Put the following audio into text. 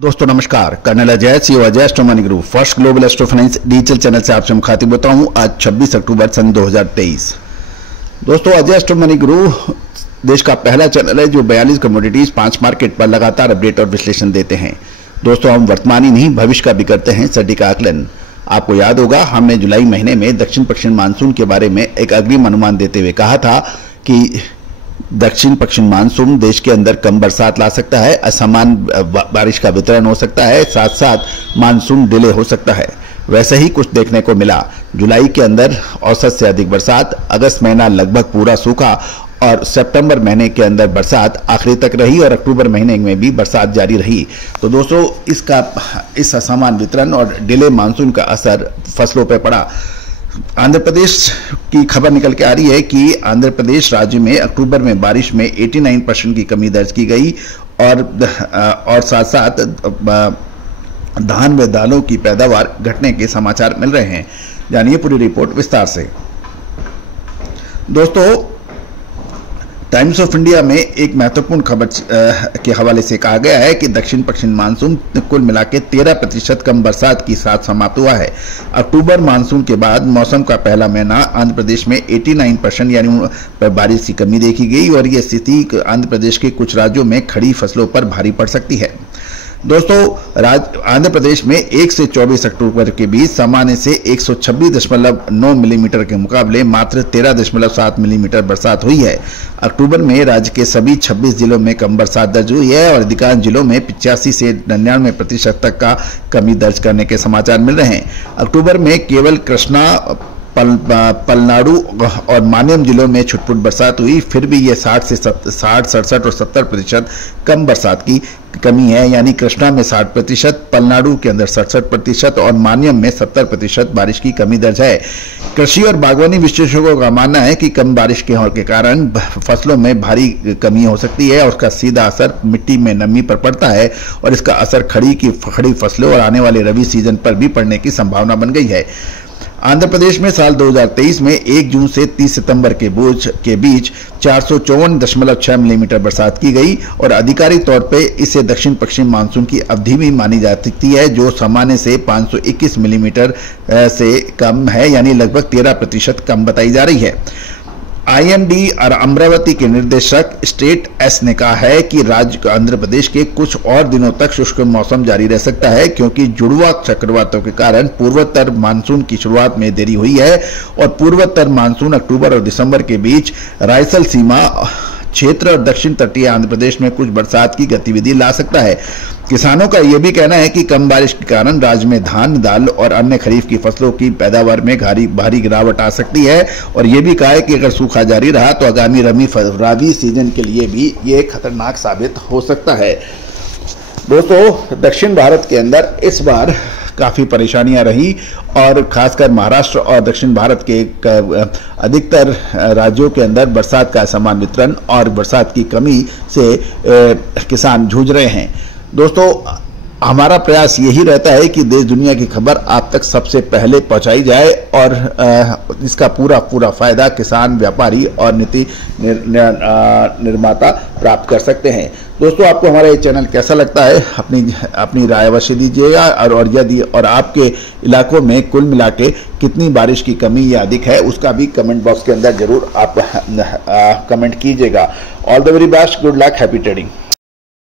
दोस्तों नमस्कार, colonel Ajay CO Ajay astro money group first global astro finance digital channel से आपसे मुखातिब होता हूं। आज 26 अक्टूबर सन 2023। दोस्तों अजय एस्ट्रो मनी ग्रुप देश का पहला चैनल है जो 42 कमोडिटीज 5 मार्केट पर लगातार अपडेट और विश्लेषण देते हैं। दोस्तों हम वर्तमान ही नहीं भविष्य का भी करते हैं सटीक आकलन। आपको याद होगा हमने जुलाई महीने में दक्षिण पश्चिम मानसून के बारे में एक अग्रिम अनुमान देते हुए कहा था कि दक्षिण पश्चिम मानसून देश के अंदर कम बरसात ला सकता है, असमान बारिश का वितरण हो सकता है, साथ साथ मानसून डिले हो सकता है। वैसे ही कुछ देखने को मिला। जुलाई के अंदर औसत से अधिक बरसात, अगस्त महीना लगभग पूरा सूखा और सितंबर महीने के अंदर बरसात आखिरी तक रही और अक्टूबर महीने में भी बरसात जारी रही। तो दोस्तों इस असमान वितरण और डिले मानसून का असर फसलों पर पड़ा। आंध्र प्रदेश की खबर निकल के आ रही है कि आंध्र प्रदेश राज्य में अक्टूबर में बारिश में 89% की कमी दर्ज की गई और साथ साथ धान व दालों की पैदावार घटने के समाचार मिल रहे हैं। जानिए पूरी रिपोर्ट विस्तार से। दोस्तों टाइम्स ऑफ इंडिया में एक महत्वपूर्ण खबर के हवाले से कहा गया है कि दक्षिण पश्चिम मानसून कुल मिला के 13% कम बरसात के साथ समाप्त हुआ है। अक्टूबर मानसून के बाद मौसम का पहला महीना आंध्र प्रदेश में 89% यानी बारिश की कमी देखी गई और ये स्थिति आंध्र प्रदेश के कुछ राज्यों में खड़ी फसलों पर भारी पड़ सकती है। दोस्तों आंध्र प्रदेश में 1 से 24 अक्टूबर के बीच सामान्य से 126.9 मिलीमीटर के मुकाबले मात्र 13.7 मिलीमीटर बरसात हुई है। अक्टूबर में राज्य के सभी 26 जिलों में कम बरसात दर्ज हुई है और अधिकांश जिलों में 85 से 99% तक का कमी दर्ज करने के समाचार मिल रहे हैं। अक्टूबर में केवल कृष्णा, पलनाडु और मान्यम जिलों में छुटपुट बरसात हुई। फिर भी ये 60, 67 और 70% कम बरसात की कमी है, यानी कृष्णा में 60%, पलनाडु के अंदर 67% और मान्यम में 70% बारिश की कमी दर्ज है। कृषि और बागवानी विशेषज्ञों का मानना है कि कम बारिश के कारण फसलों में भारी कमी हो सकती है और उसका सीधा असर मिट्टी में नमी पर पड़ता है और इसका असर खड़ी फसलों और आने वाले रबी सीजन पर भी पड़ने की संभावना बन गई है। आंध्र प्रदेश में साल 2023 में 1 जून से 30 सितंबर के बीच 454.6 मिलीमीटर बरसात की गई और आधिकारिक तौर पे इसे दक्षिण पश्चिम मानसून की अवधि भी मानी जा सकती है, जो सामान्य से 521 मिलीमीटर से कम है, यानी लगभग 13% कम बताई जा रही है। आईएमडी और अमरावती के निदेशक स्टेट एस ने कहा है कि राज्य आंध्र प्रदेश के कुछ और दिनों तक शुष्क मौसम जारी रह सकता है क्योंकि जुड़वा चक्रवातों के कारण पूर्वोत्तर मानसून की शुरुआत में देरी हुई है और पूर्वोत्तर मानसून अक्टूबर और दिसंबर के बीच रायसल सीमा क्षेत्र और दक्षिण तटीय आंध्र प्रदेश में कुछ बरसात की गतिविधि ला सकता है। किसानों का यह भी कहना है कि कम बारिश के कारण राज्य में धान, दाल और अन्य खरीफ की फसलों की पैदावार में भारी गिरावट आ सकती है और यह भी कहा है कि अगर सूखा जारी रहा तो आगामी रबी सीजन के लिए भी ये खतरनाक साबित हो सकता है। दोस्तों दक्षिण भारत के अंदर इस बार काफ़ी परेशानियां रही और खासकर महाराष्ट्र और दक्षिण भारत के अधिकतर राज्यों के अंदर बरसात का असमान वितरण और बरसात की कमी से किसान जूझ रहे हैं। दोस्तों हमारा प्रयास यही रहता है कि देश दुनिया की खबर आप तक सबसे पहले पहुंचाई जाए और इसका पूरा फायदा किसान, व्यापारी और नीति निर्माता प्राप्त कर सकते हैं। दोस्तों आपको हमारा ये चैनल कैसा लगता है अपनी राय अवश्य दीजिएगा और यदि और आपके इलाकों में कुल मिला के कितनी बारिश की कमी या अधिक है उसका भी कमेंट बॉक्स के अंदर जरूर आप कमेंट कीजिएगा। All the very best, good luck, happy trading.